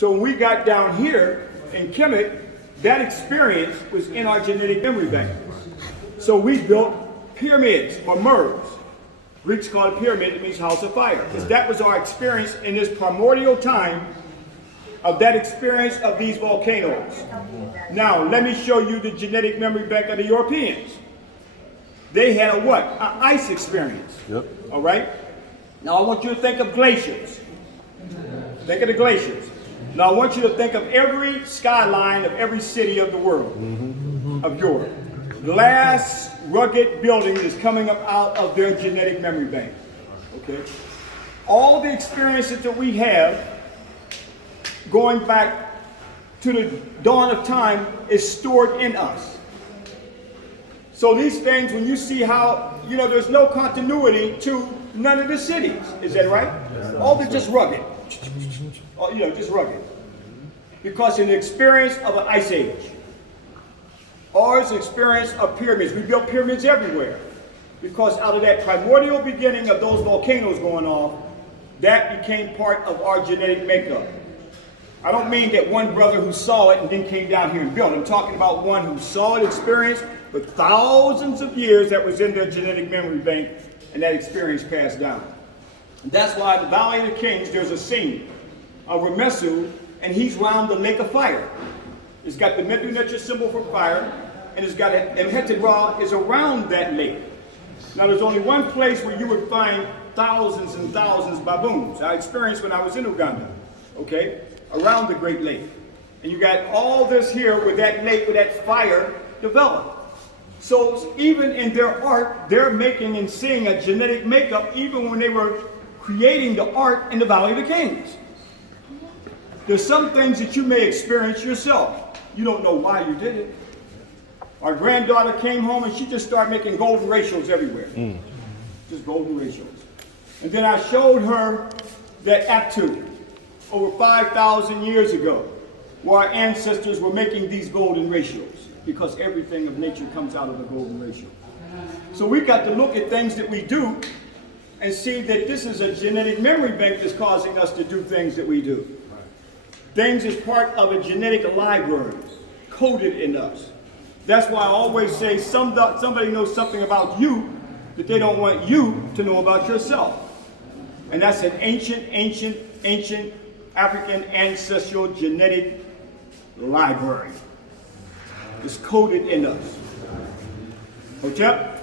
So when we got down here in Kemet, that experience was in our genetic memory bank. So we built pyramids or murs. Greeks call it pyramid, it means house of fire. Because that was our experience in this primordial time of that experience of these volcanoes. Now, let me show you the genetic memory bank of the Europeans. They had a what? An ice experience. Yep. All right? Now, I want you to think of glaciers. Think of the glaciers. Now, I want you to think of every skyline of every city of the world, of Europe. Glass, rugged building is coming up out of their genetic memory bank. Okay? All the experiences that we have going back to the dawn of time is stored in us. So these things, when you see how, there's no continuity to none of the cities. Is that right? All they're just rugged. Just rugged. Because in the experience of an ice age. Ours experience of pyramids. We built pyramids everywhere. Because out of that primordial beginning of those volcanoes going off, that became part of our genetic makeup. I don't mean that one brother who saw it and then came down here and built. I'm talking about one who saw it, experienced for thousands of years that was in their genetic memory bank, and that experience passed down. And that's why in the Valley of the Kings, there's a scene of Ramesu, and he's round the lake of fire. It's got the Medu Neter symbol for fire, and it's got and Heted Ra is around that lake. Now there's only one place where you would find thousands and thousands of baboons. I experienced when I was in Uganda, okay, around the Great Lake. And you got all this here where that lake, where that fire developed. So even in their art, they're making and seeing a genetic makeup even when they were creating the art in the Valley of the Kings. There's some things that you may experience yourself. You don't know why you did it. Our granddaughter came home and she just started making golden ratios everywhere. Just golden ratios. And then I showed her that Aptu over 5,000 years ago, where our ancestors were making these golden ratios, because everything of nature comes out of a golden ratio. So we got to look at things that we do and see that this is a genetic memory bank that's causing us to do things that we do. Things is part of a genetic library coded in us. That's why I always say somebody knows something about you that they don't want you to know about yourself. And that's an ancient African ancestral genetic library. It's coded in us. Hotep?